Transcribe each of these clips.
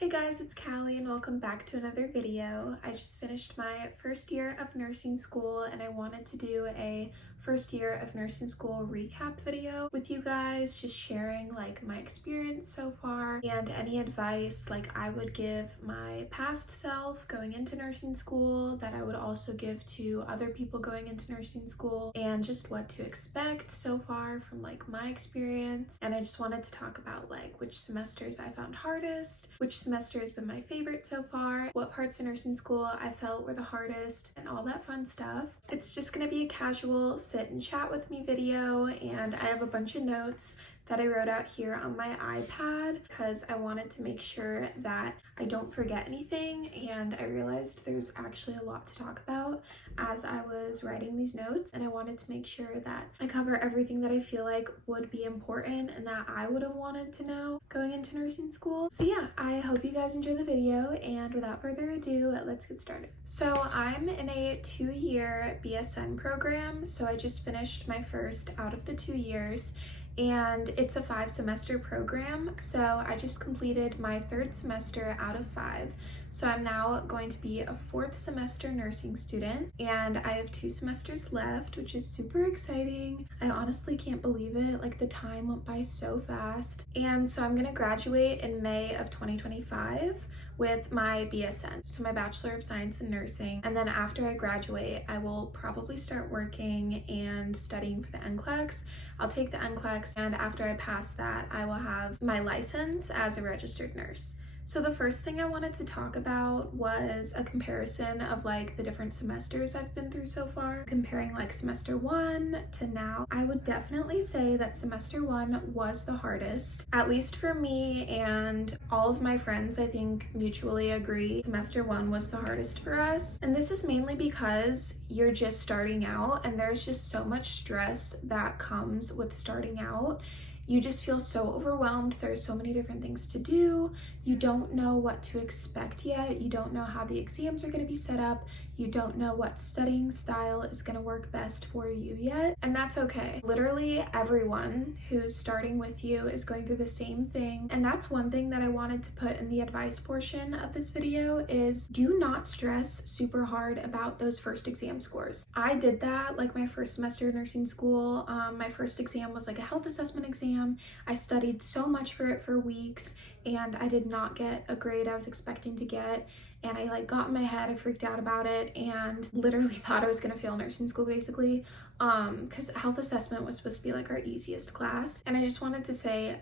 Hey guys, it's Callie and welcome back to another video. I just finished my first year of nursing school and I wanted to do a first year of nursing school recap video with you guys, just sharing like my experience so far and any advice like I would give my past self going into nursing school that I would also give to other people going into nursing school, and just what to expect so far from like my experience. And I just wanted to talk about like which semesters I found hardest, which semester has been my favorite so far, what parts of nursing school I felt were the hardest, and all that fun stuff. It's just gonna be a casual sit and chat with me video, and I have a bunch of notes that I wrote out here on my iPad because I wanted to make sure that I don't forget anything, and I realized there's actually a lot to talk about as I was writing these notes, and I wanted to make sure that I cover everything that I feel like would be important and that I would have wanted to know going into nursing school. So yeah, I hope you guys enjoy the video, and without further ado, let's get started. So I'm in a 2-year BSN program, so I just finished my first out of the 2 years, and it's a 5-semester program, so I just completed my 3rd semester out of 5. So I'm now going to be a 4th semester nursing student, and I have 2 semesters left, which is super exciting. I honestly can't believe it, like the time went by so fast. And so I'm gonna graduate in May of 2025 with my BSN, so my Bachelor of Science in Nursing. And then after I graduate, I will probably start working and studying for the NCLEX. I'll take the NCLEX, and after I pass that, I will have my license as a registered nurse. So the first thing I wanted to talk about was a comparison of like the different semesters I've been through so far, comparing like semester 1 to now. I would definitely say that semester 1 was the hardest, at least for me, and all of my friends I think mutually agree semester 1 was the hardest for us. And this is mainly because you're just starting out and there's just so much stress that comes with starting out. You just feel so overwhelmed. There's so many different things to do. You don't know what to expect yet. You don't know how the exams are going to be set up. You don't know what studying style is going to work best for you yet. And that's okay. Literally everyone who's starting with you is going through the same thing. And that's one thing that I wanted to put in the advice portion of this video is do not stress super hard about those first exam scores. I did that like my first semester of nursing school. My first exam was like a health assessment exam. I studied so much for it for weeks and I did not get a grade I was expecting to get, and I like got in my head, I freaked out about it and literally thought I was gonna fail nursing school basically, because health assessment was supposed to be like our easiest class. And I just wanted to say,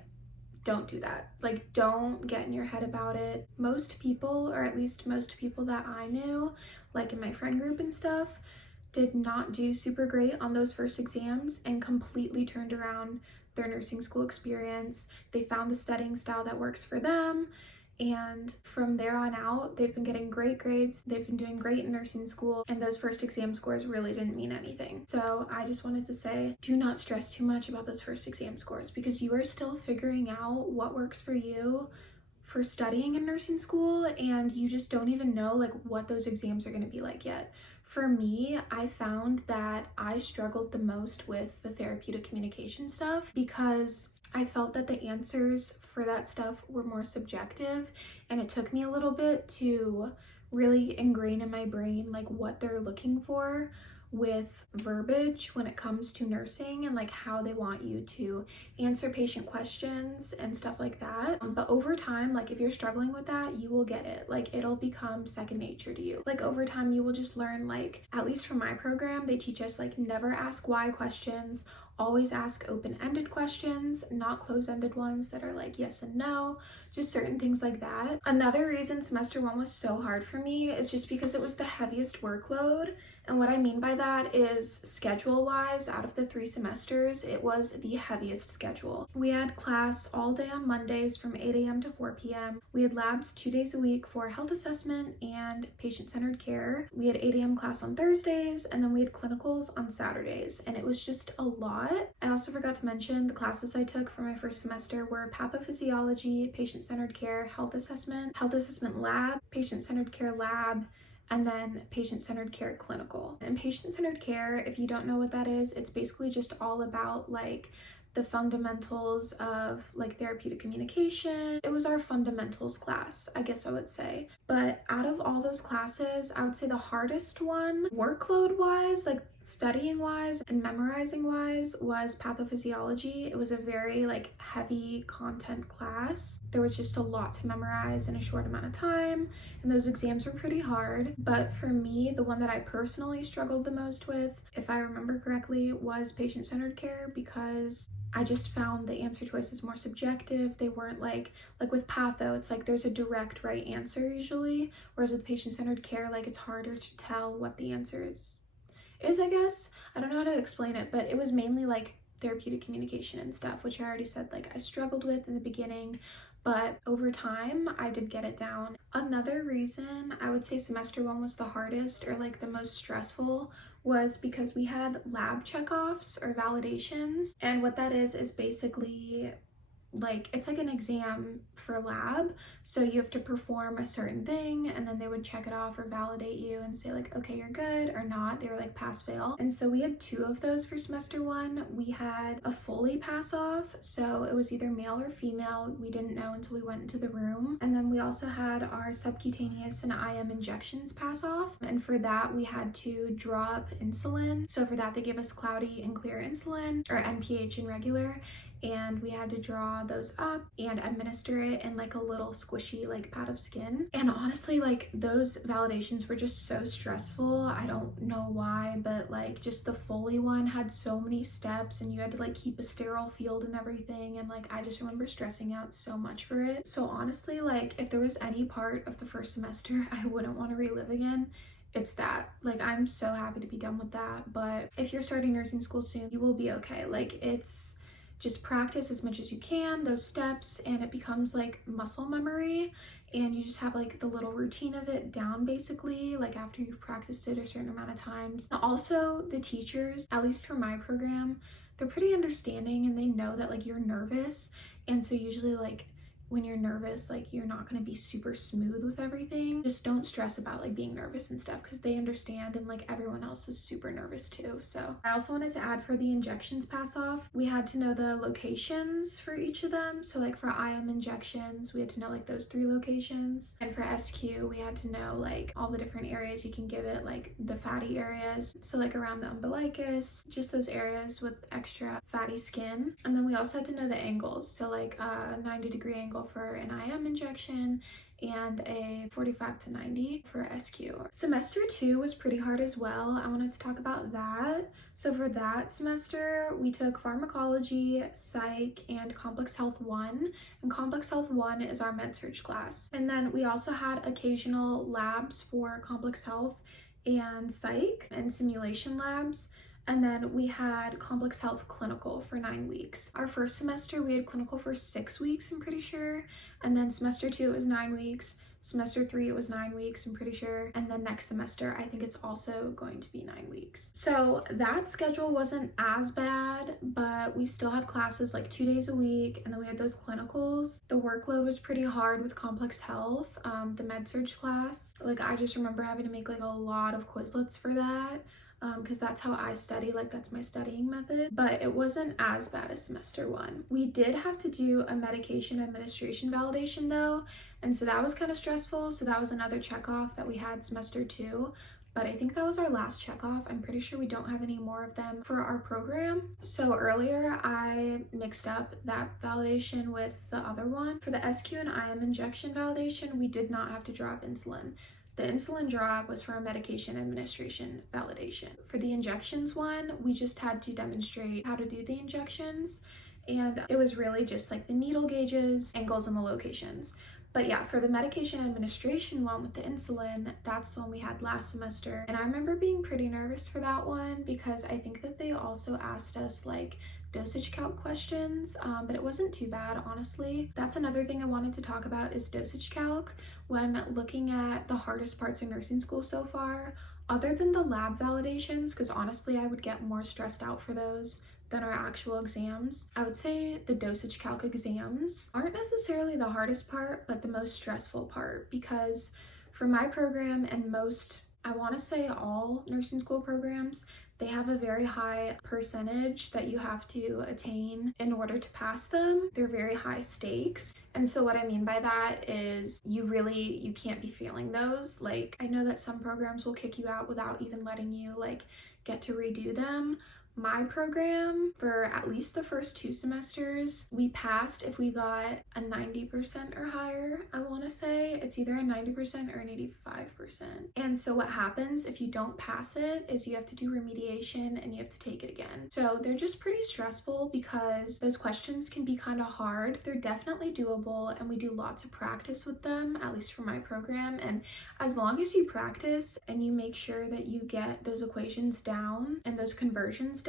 don't do that. Like, don't get in your head about it. Most people, or at least most people that I knew, like in my friend group and stuff, did not do super great on those first exams and completely turned around their nursing school experience. They found the studying style that works for them, and from there on out they've been getting great grades, they've been doing great in nursing school, and those first exam scores really didn't mean anything. So I just wanted to say, do not stress too much about those first exam scores because you are still figuring out what works for you for studying in nursing school, and you just don't even know like what those exams are going to be like yet. For me, I found that I struggled the most with the therapeutic communication stuff because I felt that the answers for that stuff were more subjective, and it took me a little bit to really ingrain in my brain like what they're looking for with verbiage when it comes to nursing and like how they want you to answer patient questions and stuff like that. But over time, like if you're struggling with that, you will get it. Like it'll become second nature to you. Like over time, you will just learn, like at least for my program, they teach us like never ask why questions, always ask open-ended questions, not close-ended ones that are like yes and no, just certain things like that. Another reason semester 1 was so hard for me is just because it was the heaviest workload. And what I mean by that is schedule-wise, out of the 3 semesters, it was the heaviest schedule. We had class all day on Mondays from 8 a.m. to 4 p.m. We had labs 2 days a week for health assessment and patient-centered care. We had 8 a.m. class on Thursdays, and then we had clinicals on Saturdays, and it was just a lot. I also forgot to mention the classes I took for my first semester were pathophysiology, patient-centered care, health assessment lab, patient-centered care lab, and then patient-centered care clinical. And patient-centered care, if you don't know what that is, it's basically just all about like the fundamentals of like therapeutic communication. It was our fundamentals class, I guess I would say. But out of all those classes, I would say the hardest one, workload wise, like studying wise and memorizing wise, was pathophysiology. It was a very like heavy content class. There was just a lot to memorize in a short amount of time, and those exams were pretty hard. But for me, the one that I personally struggled the most with, if I remember correctly, was patient-centered care, because I just found the answer choices more subjective. They weren't like with patho, it's like there's a direct right answer usually, whereas with patient-centered care, like it's harder to tell what the answer is, I guess. I don't know how to explain it, but it was mainly like therapeutic communication and stuff, which I already said like I struggled with in the beginning, but over time I did get it down. Another reason I would say semester one was the hardest, or like the most stressful, was because we had lab checkoffs or validations, and what that is basically like it's like an exam for lab, so you have to perform a certain thing and then they would check it off or validate you and say like, okay, you're good or not. They were like pass fail. And so we had 2 of those for semester 1. We had a fully pass off, so it was either male or female. We didn't know until we went into the room. And then we also had our subcutaneous and IM injections pass off, and for that we had to drop insulin. So for that they gave us cloudy and clear insulin, or NPH and regular, and we had to draw those up and administer it in like a little squishy like pad of skin. And honestly, like those validations were just so stressful. I don't know why, but like just the Foley one had so many steps and you had to like keep a sterile field and everything, and like I just remember stressing out so much for it. So honestly, like if there was any part of the first semester I wouldn't want to relive again, it's that. Like I'm so happy to be done with that. But if you're starting nursing school soon, you will be okay. Like it's just practice as much as you can those steps, and it becomes like muscle memory, and you just have like the little routine of it down basically, like after you've practiced it a certain amount of times. And also the teachers, at least for my program, they're pretty understanding and they know that like you're nervous, and so usually like when you're nervous, like you're not going to be super smooth with everything. Just don't stress about like being nervous and stuff, because they understand, and like everyone else is super nervous too. So I also wanted to add, for the injections pass off, we had to know the locations for each of them. So like for IM injections, we had to know like those 3 locations, and for SQ we had to know like all the different areas you can give it, like the fatty areas, so like around the umbilicus, just those areas with extra fatty skin. And then we also had to know the angles, so like a 90-degree angle for an IM injection and a 45 to 90 for SQ. Semester 2 was pretty hard as well. I wanted to talk about that. So for that semester, we took pharmacology, psych, and complex health 1. And complex health 1 is our med-surg class. And then we also had occasional labs for complex health and psych, and simulation labs. And then we had complex health clinical for 9 weeks. Our first semester, we had clinical for 6 weeks, I'm pretty sure. And then semester 2, it was 9 weeks. Semester 3, it was 9 weeks, I'm pretty sure. And then next semester, I think it's also going to be 9 weeks. So that schedule wasn't as bad, but we still had classes like 2 days a week. And then we had those clinicals. The workload was pretty hard with complex health, the med-surg class. Like I just remember having to make like a lot of Quizlets for that, because that's how I study, like that's my studying method. But it wasn't as bad as semester 1. We did have to do a medication administration validation though, and so that was kind of stressful. So that was another checkoff that we had semester 2, but I think that was our last checkoff. I'm pretty sure we don't have any more of them for our program. So earlier I mixed up that validation with the other one. For the SQ and IM injection validation, we did not have to drop insulin. The insulin drop was for a medication administration validation. For the injections one, we just had to demonstrate how to do the injections, and it was really just like the needle gauges, angles, and the locations. But yeah, for the medication administration one with the insulin, that's the one we had last semester. And I remember being pretty nervous for that one, because I think that they also asked us like dosage calc questions, but it wasn't too bad, honestly. That's another thing I wanted to talk about, is dosage calc. When looking at the hardest parts of nursing school so far, other than the lab validations, because honestly I would get more stressed out for those than our actual exams, I would say the dosage calc exams aren't necessarily the hardest part, but the most stressful part, because for my program and most, I want to say all nursing school programs, they have a very high percentage that you have to attain in order to pass them. They're very high stakes. And so what I mean by that is you can't be failing those. Like, I know that some programs will kick you out without even letting you like get to redo them. My program, for at least the first 2 semesters, we passed if we got a 90% or higher. I want to say it's either a 90% or an 85%. And so what happens if you don't pass it is you have to do remediation and you have to take it again. So they're just pretty stressful because those questions can be kind of hard. They're definitely doable, and we do lots of practice with them, at least for my program. And as long as you practice and you make sure that you get those equations down and those conversions down,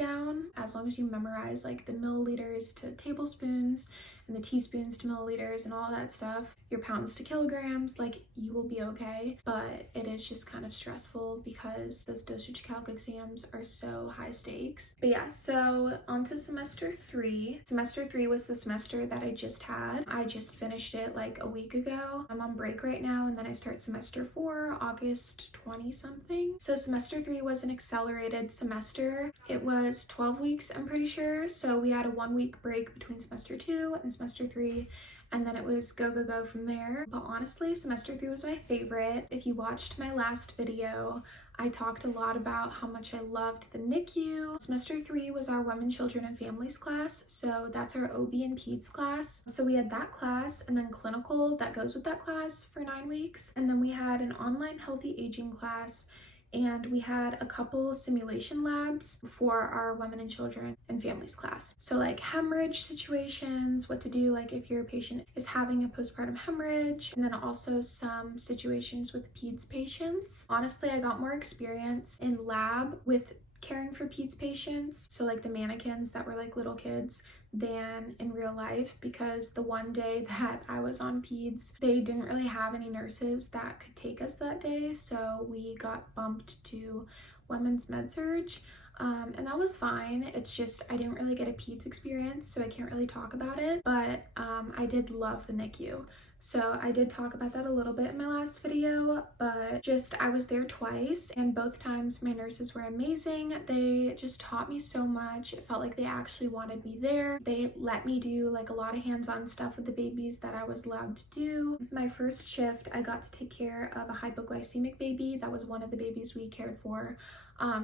as long as you memorize like the milliliters to tablespoons and the teaspoons to milliliters and all that stuff, your pounds to kilograms, like you will be okay. But it is just kind of stressful because those dosage calc exams are so high stakes. But yeah, so on to semester 3. Semester 3 was the semester that I just had. I just finished it like a week ago. I'm on break right now, and then I start semester 4 August 20 something. So semester 3 was an accelerated semester. It was 12 weeks, I'm pretty sure. So we had a 1-week break between semester 2 and semester 3, and then it was go from there. But honestly, semester 3 was my favorite. If you watched my last video, I talked a lot about how much I loved the NICU. Semester 3 was our Women, Children, and Families class, so that's our OB and PEDS class. So we had that class, and then clinical that goes with that class for 9 weeks. And then we had an online healthy aging class, and we had a couple simulation labs for our Women and Children and Families class. So like hemorrhage situations, what to do like if your patient is having a postpartum hemorrhage, and then also some situations with PEDS patients. Honestly, I got more experience in lab with caring for PEDS patients, so like the mannequins that were like little kids, than in real life, because the one day that I was on PEDS, they didn't really have any nurses that could take us that day, so we got bumped to women's med-surg. And that was fine. It's just I didn't really get a PEDS experience, so I can't really talk about it, but I did love the NICU. So I did talk about that a little bit in my last video, but just I was there twice, and both times my nurses were amazing. They just taught me so much. It felt like they actually wanted me there. They let me do like a lot of hands-on stuff with the babies that I was allowed to do. My first shift, I got to take care of a hypoglycemic baby. That was one of the babies we cared for,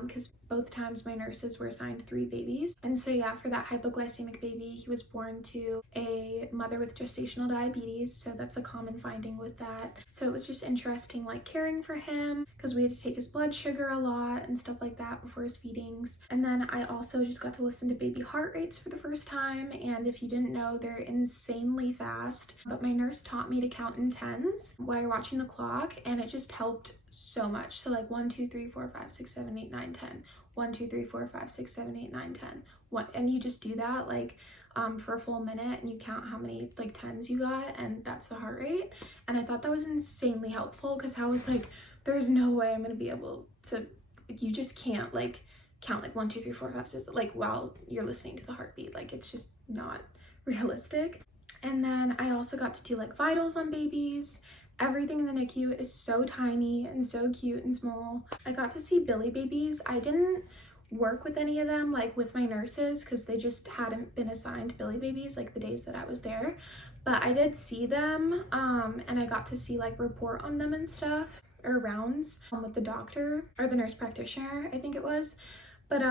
because both times my nurses were assigned 3 babies. And so yeah, for that hypoglycemic baby, he was born to a mother with gestational diabetes, so that's a common finding with that. So it was just interesting like caring for him, because we had to take his blood sugar a lot and stuff like that before his feedings. And then I also just got to listen to baby heart rates for the first time, and if you didn't know, they're insanely fast. But my nurse taught me to count in tens while watching the clock, and it just helped so much. So like 1 2 3 4 5 6 7 8 9 10, 1 2 3 4 5 6 7 8 9 10, and you just do that like for a full minute, and you count how many like tens you got, and that's the heart rate. And I thought that was insanely helpful, because I was like, there's no way I'm gonna be able to, you just can't like count like 1 2 3 4 5 6 like while you're listening to the heartbeat. Like it's just not realistic. And then I also got to do like vitals on babies. Everything in the NICU is so tiny and so cute and small. I got to see Billy babies. I didn't work with any of them like with my nurses, because they just hadn't been assigned Billy babies like the days that I was there, but I did see them, and I got to see like report on them and stuff, or rounds with the doctor or the nurse practitioner, I think it was. But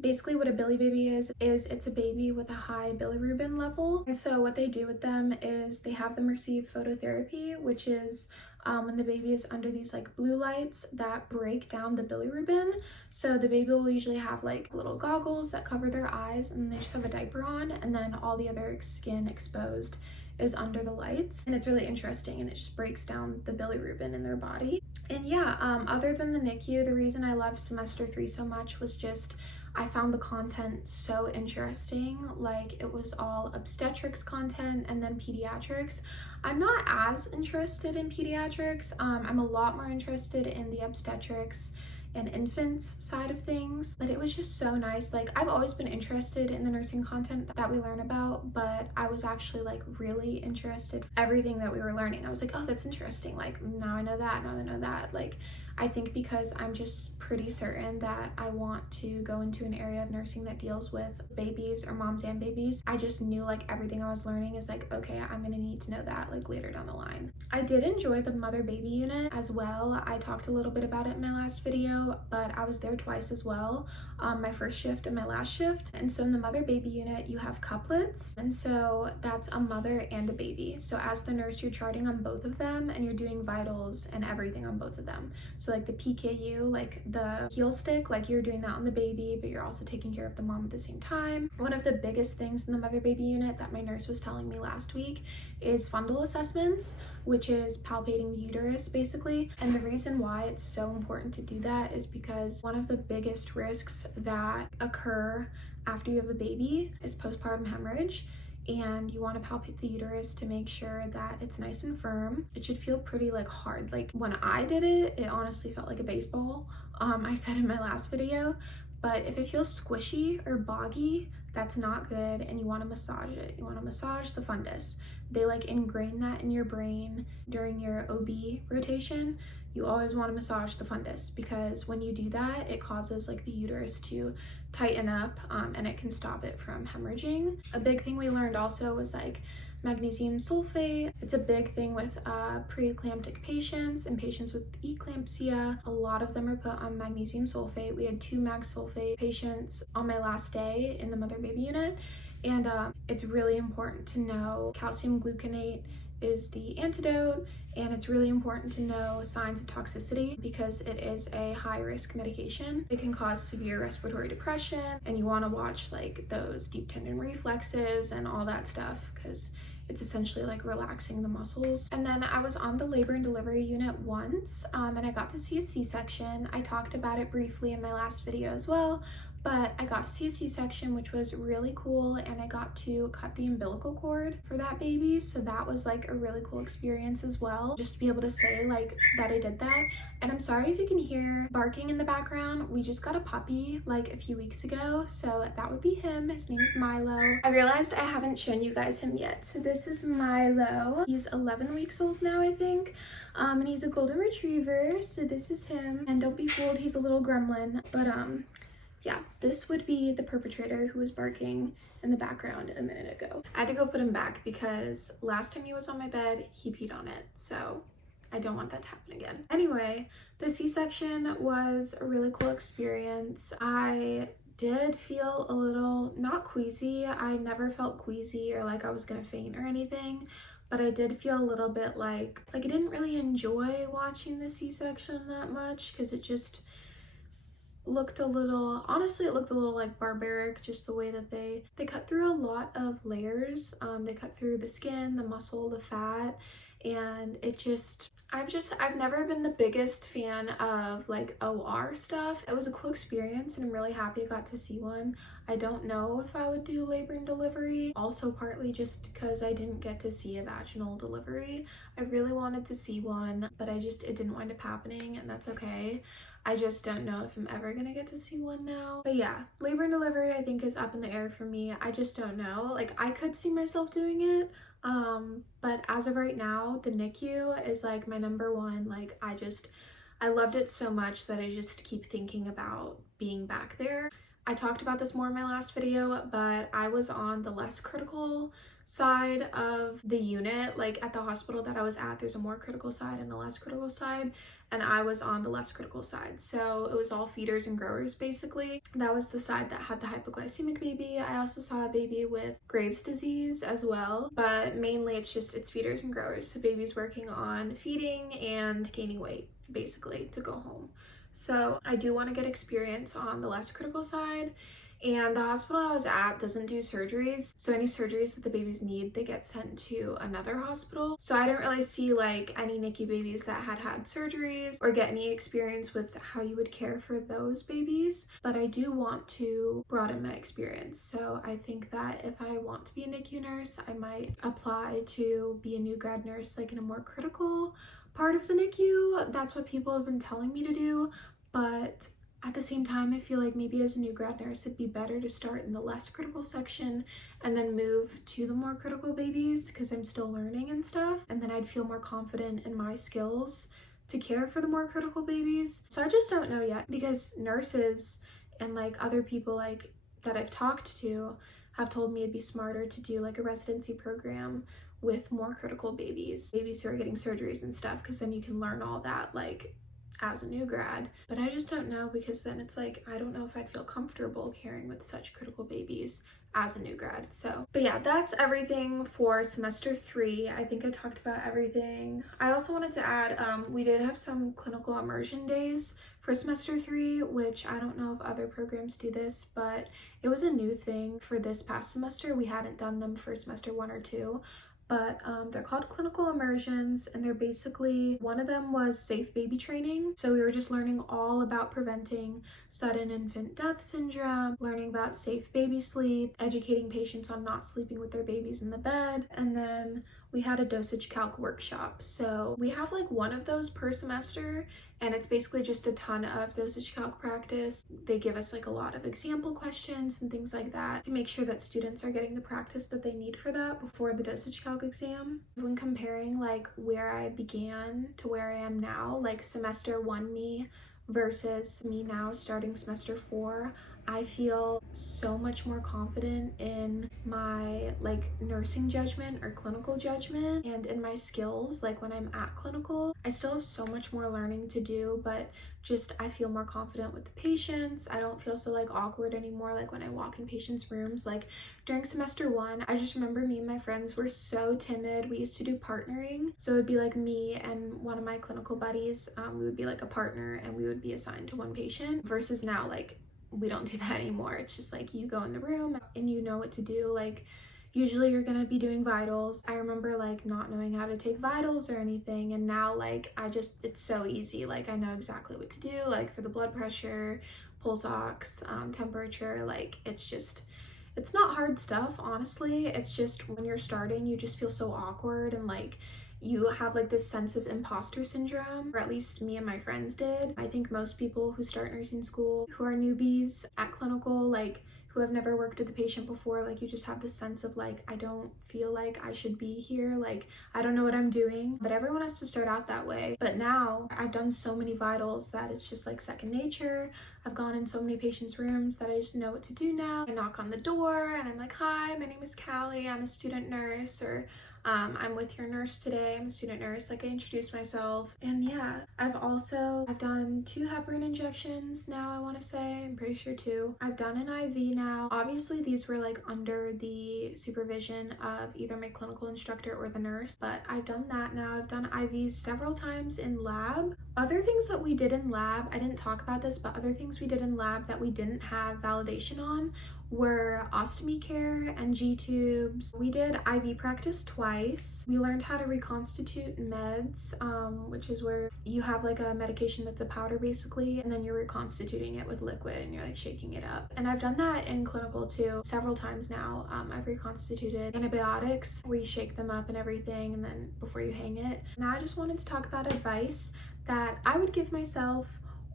basically what a Billy baby is it's a baby with a high bilirubin level. And so what they do with them is they have them receive phototherapy, which is when the baby is under these like blue lights that break down the bilirubin. So the baby will usually have like little goggles that cover their eyes, and they just have a diaper on, and then all the other skin exposed is under the lights. And it's really interesting, and it just breaks down the bilirubin in their body. And yeah, other than the NICU, the reason I loved semester 3 so much was just I found the content so interesting. Like it was all obstetrics content and then pediatrics. I'm not as interested in pediatrics. I'm a lot more interested in the obstetrics and infants side of things, but it was just so nice. Like, I've always been interested in the nursing content that we learn about, but I was actually like really interested. Everything that we were learning, I was like, oh, that's interesting. Like, now I know that, now I know that. Like, I think because I'm just pretty certain that I want to go into an area of nursing that deals with babies or moms and babies, I just knew like everything I was learning is like, okay, I'm gonna need to know that like later down the line. I did enjoy the mother baby unit as well. I talked a little bit about it in my last video, but I was there twice as well, my first shift and my last shift. And so in the mother baby unit, you have couplets, and so that's a mother and a baby. So as the nurse, you're charting on both of them and you're doing vitals and everything on both of them. So like the PKU, like the heel stick, like you're doing that on the baby, but you're also taking care of the mom at the same time. One of the biggest things in the mother baby unit that my nurse was telling me last week is fundal assessments, which is palpating the uterus basically. And the reason why it's so important to do that is because one of the biggest risks that occur after you have a baby is postpartum hemorrhage. And you want to palpate the uterus to make sure that it's nice and firm. It should feel pretty like hard. Like when I did it, it honestly felt like a baseball. I said in my last video, but if it feels squishy or boggy, that's not good, and you want to massage it. You want to massage the fundus. They like ingrain that in your brain during your OB rotation. You always want to massage the fundus because when you do that, it causes like the uterus to tighten up, and it can stop it from hemorrhaging. A big thing we learned also was like magnesium sulfate. It's a big thing with preeclamptic patients and patients with eclampsia. A lot of them are put on magnesium sulfate. We had 2 mag sulfate patients on my last day in the mother baby unit, and it's really important to know calcium gluconate is the antidote, and it's really important to know signs of toxicity because it is a high risk medication. It can cause severe respiratory depression, and you want to watch like those deep tendon reflexes and all that stuff because it's essentially like relaxing the muscles. And then I was on the labor and delivery unit once, and I got to see a C-section. I talked about it briefly in my last video as well, but I got to see a C-section, which was really cool, and I got to cut the umbilical cord for that baby, so that was like a really cool experience as well, just to be able to say like that I did that. And I'm sorry if you can hear barking in the background. We just got a puppy like a few weeks ago, so that would be him. His name is Milo. I realized I haven't shown you guys him yet, so this is Milo. He's 11 weeks old now, I think, and he's a golden retriever, so this is him. And don't be fooled, he's a little gremlin, but yeah, this would be the perpetrator who was barking in the background a minute ago. I had to go put him back because last time he was on my bed, he peed on it, so I don't want that to happen again. Anyway, the C-section was a really cool experience. I did feel a little, not queasy. I never felt queasy or like I was gonna faint or anything, but I did feel a little bit like I didn't really enjoy watching the C-section that much because it just looked a little, honestly, it looked a little like barbaric, just the way that they cut through a lot of layers. They cut through the skin, the muscle, the fat, and it just, I've never been the biggest fan of like OR stuff. It was a cool experience and I'm really happy I got to see one. I don't know if I would do labor and delivery, also partly just because I didn't get to see a vaginal delivery. I really wanted to see one, but it didn't wind up happening, and that's okay. I just don't know if I'm ever gonna get to see one now. But yeah, labor and delivery I think is up in the air for me. I just don't know. Like, I could see myself doing it, but as of right now, the NICU is like my number one. Like, I loved it so much that I just keep thinking about being back there. I talked about this more in my last video, but I was on the less critical side of the unit. Like, at the hospital that I was at, there's a more critical side and a less critical side, and I was on the less critical side. So it was all feeders and growers basically. That was the side that had the hypoglycemic baby. I also saw a baby with Graves' disease as well, but mainly it's feeders and growers. So babies working on feeding and gaining weight basically to go home. So I do want to get experience on the less critical side, and the hospital I was at doesn't do surgeries, so any surgeries that the babies need, they get sent to another hospital. So I didn't really see like any NICU babies that had surgeries or get any experience with how you would care for those babies, but I do want to broaden my experience. So I think that if I want to be a NICU nurse, I might apply to be a new grad nurse like in a more critical part of the NICU. That's what people have been telling me to do, but at the same time, I feel like maybe as a new grad nurse, it'd be better to start in the less critical section and then move to the more critical babies because I'm still learning and stuff. And then I'd feel more confident in my skills to care for the more critical babies. So I just don't know yet, because nurses and like other people like that I've talked to have told me it'd be smarter to do like a residency program with more critical babies who are getting surgeries and stuff, because then you can learn all that like as a new grad. But I just don't know, because then it's like I don't know if I'd feel comfortable caring with such critical babies as a new grad. So, but yeah, that's everything for semester 3. I think I talked about everything. I also wanted to add, we did have some clinical immersion days for semester 3, which I don't know if other programs do this, but it was a new thing for this past semester. We hadn't done them for semester 1 or 2. But they're called clinical immersions, and they're basically, one of them was safe baby training. So we were just learning all about preventing sudden infant death syndrome, learning about safe baby sleep, educating patients on not sleeping with their babies in the bed, and then we had a dosage calc workshop. So we have like one of those per semester, and it's basically just a ton of dosage calc practice. They give us like a lot of example questions and things like that to make sure that students are getting the practice that they need for that before the dosage calc exam. When comparing like where I began to where I am now, like semester 1 me versus me now starting semester 4, I feel so much more confident in my like nursing judgment or clinical judgment and in my skills. Like when I'm at clinical, I still have so much more learning to do, but just I feel more confident with the patients. I don't feel so like awkward anymore like when I walk in patients' rooms. Like during semester 1, I just remember me and my friends were so timid. We used to do partnering, so it would be like me and one of my clinical buddies. We would be like a partner and we would be assigned to one patient, versus now like we don't do that anymore. It's just like you go in the room and you know what to do. Like usually you're gonna be doing vitals. I remember like not knowing how to take vitals or anything, and now like it's so easy. Like I know exactly what to do, like for the blood pressure, pulse ox, temperature. Like it's not hard stuff, honestly. It's just when you're starting, you just feel so awkward and like you have like this sense of imposter syndrome, or at least me and my friends did. I think most people who start nursing school who are newbies at clinical, like who have never worked with a patient before, like you just have this sense of like, I don't feel like I should be here, like I don't know what I'm doing. But everyone has to start out that way. But now I've done so many vitals that it's just like second nature. I've gone in so many patients' rooms that I just know what to do now. I knock on the door and I'm like, hi, my name is Callie, I'm a student nurse, or I'm with your nurse today, I'm a student nurse. Like I introduce myself. And yeah, I've done 2 heparin injections now, I want to say. I'm pretty sure 2. I've done an IV now. Obviously these were like under the supervision of either my clinical instructor or the nurse, but I've done that now. I've done IVs several times in lab. Other things that we did in lab, I didn't talk about this, but other things we did in lab that we didn't have validation on were ostomy care and G-tubes. We did IV practice twice. We learned how to reconstitute meds, which is where you have like a medication that's a powder basically, and then you're reconstituting it with liquid and you're like shaking it up. And I've done that in clinical too several times now. I've reconstituted antibiotics where you shake them up and everything, and then before you hang it. Now I just wanted to talk about advice that I would give myself,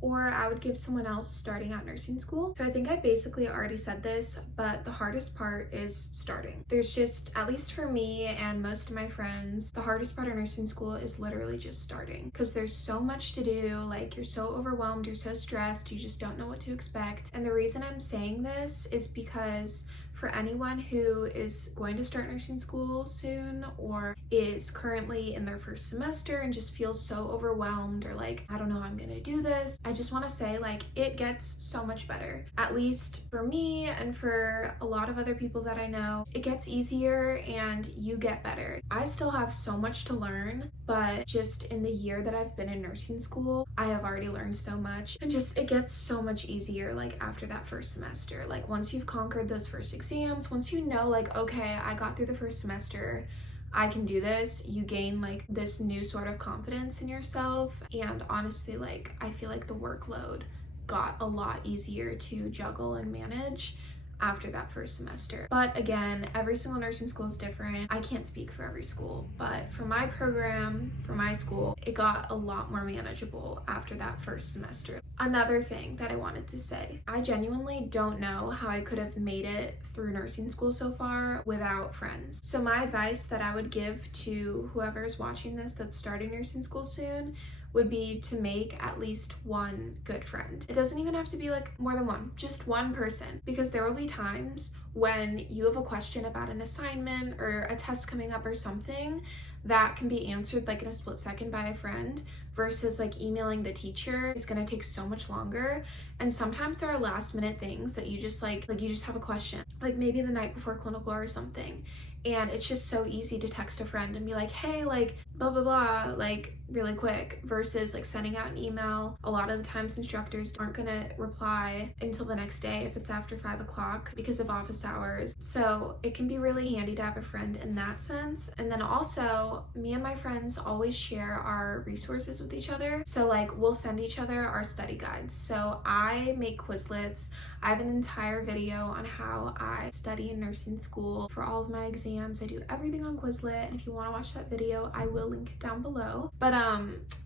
or I would give someone else starting out nursing school. So I think I basically already said this, but the hardest part is starting. There's just, at least for me and most of my friends, the hardest part of nursing school is literally just starting, because there's so much to do. Like you're so overwhelmed, you're so stressed, you just don't know what to expect. And the reason I'm saying this is because for anyone who is going to start nursing school soon, or is currently in their first semester and just feels so overwhelmed, or like, I don't know how I'm gonna do this, I just want to say like it gets so much better. At least for me and for a lot of other people that I know, it gets easier and you get better. I still have so much to learn, but just in the year that I've been in nursing school, I have already learned so much, and just it gets so much easier like after that first semester. Like once you've conquered those first exams, once you know like, okay, I got through the first semester, I can do this, you gain like this new sort of confidence in yourself. And honestly, like I feel like the workload got a lot easier to juggle and manage. after that first semester. But again, every single nursing school is different. I can't speak for every school, but for my program, for my school, it got a lot more manageable after that first semester. Another thing that I wanted to say, I genuinely don't know how I could have made it through nursing school so far without friends. So my advice that I would give to whoever is watching this that's starting nursing school soon would be to make at least one good friend. It doesn't even have to be like more than one, just one person, because there will be times when you have a question about an assignment or a test coming up or something that can be answered like in a split second by a friend versus like emailing the teacher is going to take so much longer. And sometimes there are last minute things that you just like you just have a question, like maybe the night before clinical or something. And it's just so easy to text a friend and be like, hey, like blah, blah, blah, like really quick, versus like sending out an email. A lot of the times instructors aren't gonna reply until the next day if it's after 5 o'clock because of office hours. So it can be really handy to have a friend in that sense. And then also, me and my friends always share our resources with each other. So like we'll send each other our study guides. So I make Quizlets. I have an entire video on how I study in nursing school for all of my exams. I do everything on Quizlet, and if you want to watch that video, I will link it down below. But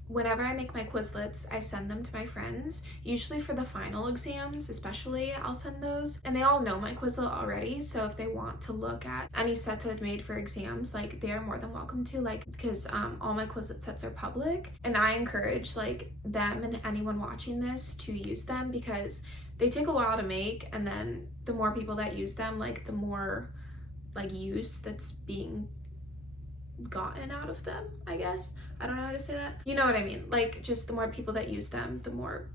whenever I make my Quizlets, I send them to my friends. Usually for the final exams, especially, I'll send those. And they all know my Quizlet already, so if they want to look at any sets I've made for exams, like they are more than welcome to, like because all my Quizlet sets are public, and I encourage like them and anyone watching this to use them because they take a while to make, and then the more people that use them, like the more like use that's being gotten out of them, I guess. I don't know how to say that. You know what I mean? Like just the more people that use them, the more,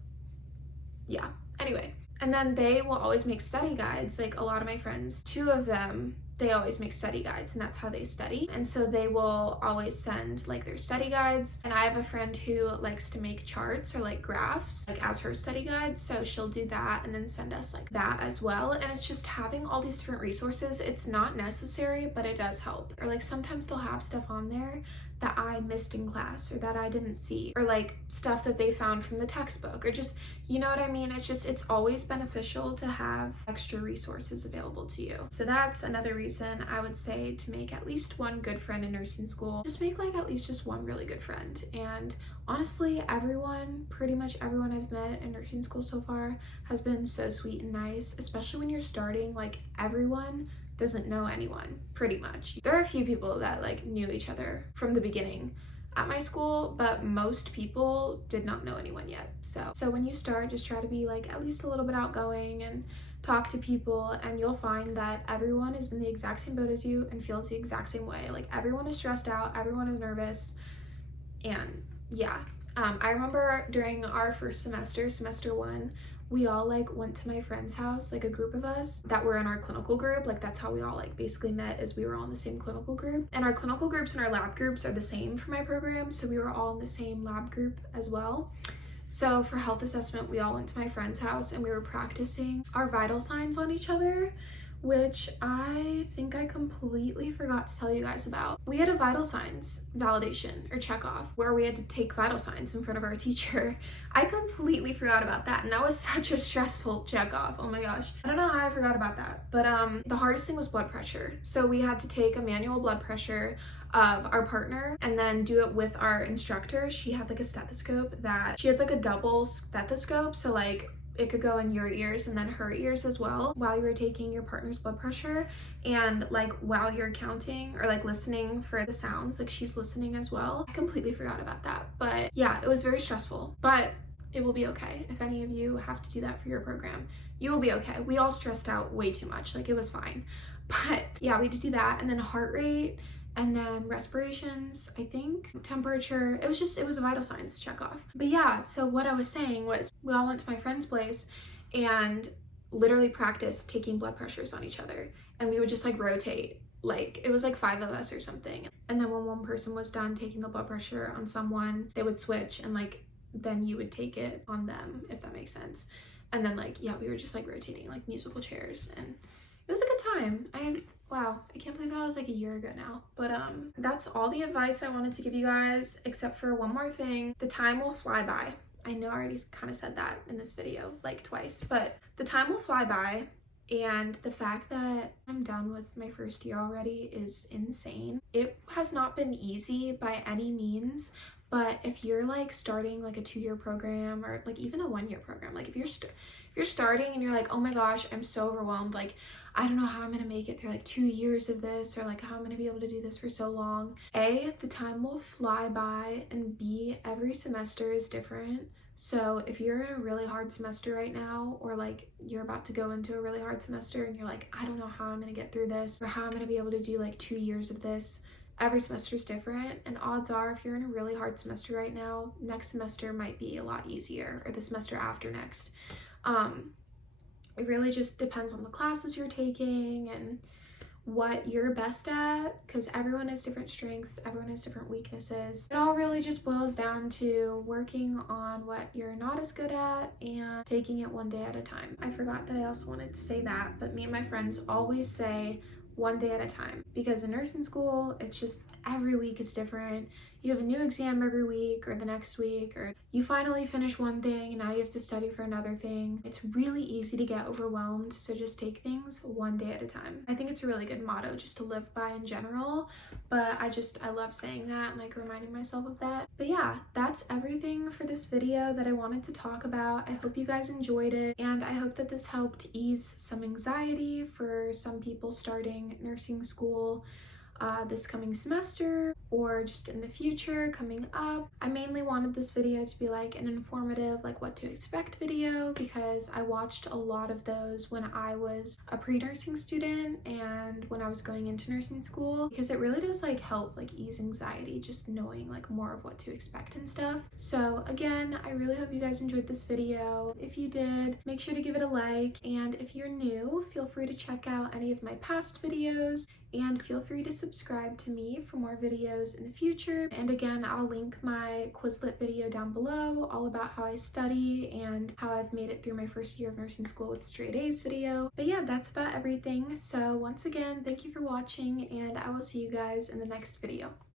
yeah. Anyway, and then they will always make study guides. Like a lot of my friends, 2 of them, they always make study guides, and that's how they study. And so they will always send like their study guides. And I have a friend who likes to make charts or like graphs like as her study guide, so she'll do that and then send us like that as well. And it's just having all these different resources. It's not necessary, but it does help. Or like sometimes they'll have stuff on there that I missed in class or that I didn't see, or like stuff that they found from the textbook, or just, you know what I mean? It's always beneficial to have extra resources available to you. So that's another reason I would say to make at least one good friend in nursing school. Just make like at least just one really good friend. And honestly, pretty much everyone I've met in nursing school so far has been so sweet and nice, especially when you're starting. Like everyone doesn't know anyone, pretty much. There are a few people that like knew each other from the beginning at my school, but most people did not know anyone yet. So when you start, just try to be like at least a little bit outgoing and talk to people, and you'll find that everyone is in the exact same boat as you and feels the exact same way. Like everyone is stressed out, everyone is nervous, and yeah. I remember during our first semester, semester 1, we all like went to my friend's house, like a group of us that were in our clinical group. Like that's how we all like basically met, as we were all in the same clinical group. And our clinical groups and our lab groups are the same for my program, so we were all in the same lab group as well. So for health assessment, we all went to my friend's house and we were practicing our vital signs on each other, which I think I completely forgot to tell you guys about. We had a vital signs validation or check off where we had to take vital signs in front of our teacher. I completely forgot about that, and that was such a stressful check off. Oh my gosh. I don't know how I forgot about that, but the hardest thing was blood pressure. So we had to take a manual blood pressure of our partner and then do it with our instructor. She had like a stethoscope she had like a double stethoscope, so like it could go in your ears and then her ears as well while you were taking your partner's blood pressure, and like while you're counting or like listening for the sounds, like she's listening as well. I completely forgot about that, but yeah, it was very stressful, but it will be okay. If any of you have to do that for your program, you will be okay. We all stressed out way too much, like it was fine. But yeah, we had to do that, and then heart rate, and then respirations, I think, temperature. It was a vital signs check off. But yeah, so what I was saying was we all went to my friend's place and literally practiced taking blood pressures on each other. And we would just like rotate, like it was like 5 of us or something. And then when one person was done taking the blood pressure on someone, they would switch, and like then you would take it on them, if that makes sense. And then like, yeah, we were just like rotating like musical chairs, and it was a good time. Wow, I can't believe that was like a year ago now. But that's all the advice I wanted to give you guys, except for one more thing. The time will fly by. I know I already kind of said that in this video like twice, but the time will fly by. And the fact that I'm done with my first year already is insane. It has not been easy by any means, but if you're like starting like a 2-year program or like even a 1-year program, like if you're starting and you're like, oh my gosh, I'm so overwhelmed, like I don't know how I'm gonna make it through like 2 years of this, or like how I'm gonna be able to do this for so long. A, the time will fly by, and B, every semester is different. So if you're in a really hard semester right now, or like you're about to go into a really hard semester and you're like, I don't know how I'm gonna get through this, or how I'm gonna be able to do like 2 years of this, every semester is different. And odds are, if you're in a really hard semester right now, next semester might be a lot easier, or the semester after next. It really just depends on the classes you're taking and what you're best at, because everyone has different strengths, everyone has different weaknesses. It all really just boils down to working on what you're not as good at and taking it one day at a time. I forgot that I also wanted to say that, but me and my friends always say one day at a time, because in nursing school, it's just every week is different. You have a new exam every week or the next week, or you finally finish one thing and now you have to study for another thing. It's really easy to get overwhelmed, so just take things one day at a time. I think it's a really good motto just to live by in general, but I love saying that and like reminding myself of that. But yeah, that's everything for this video that I wanted to talk about. I hope you guys enjoyed it, and I hope that this helped ease some anxiety for some people starting nursing school this coming semester, or just in the future coming up. I mainly wanted this video to be like an informative, like what to expect video, because I watched a lot of those when I was a pre-nursing student and when I was going into nursing school, because it really does like help like ease anxiety, just knowing like more of what to expect and stuff. So again, I really hope you guys enjoyed this video. If you did, make sure to give it a like, and if you're new, feel free to check out any of my past videos, and feel free to subscribe to me for more videos in the future. And again, I'll link my Quizlet video down below, all about how I study and how I've made it through my first year of nursing school with straight A's video. But yeah, that's about everything. So once again, thank you for watching, and I will see you guys in the next video.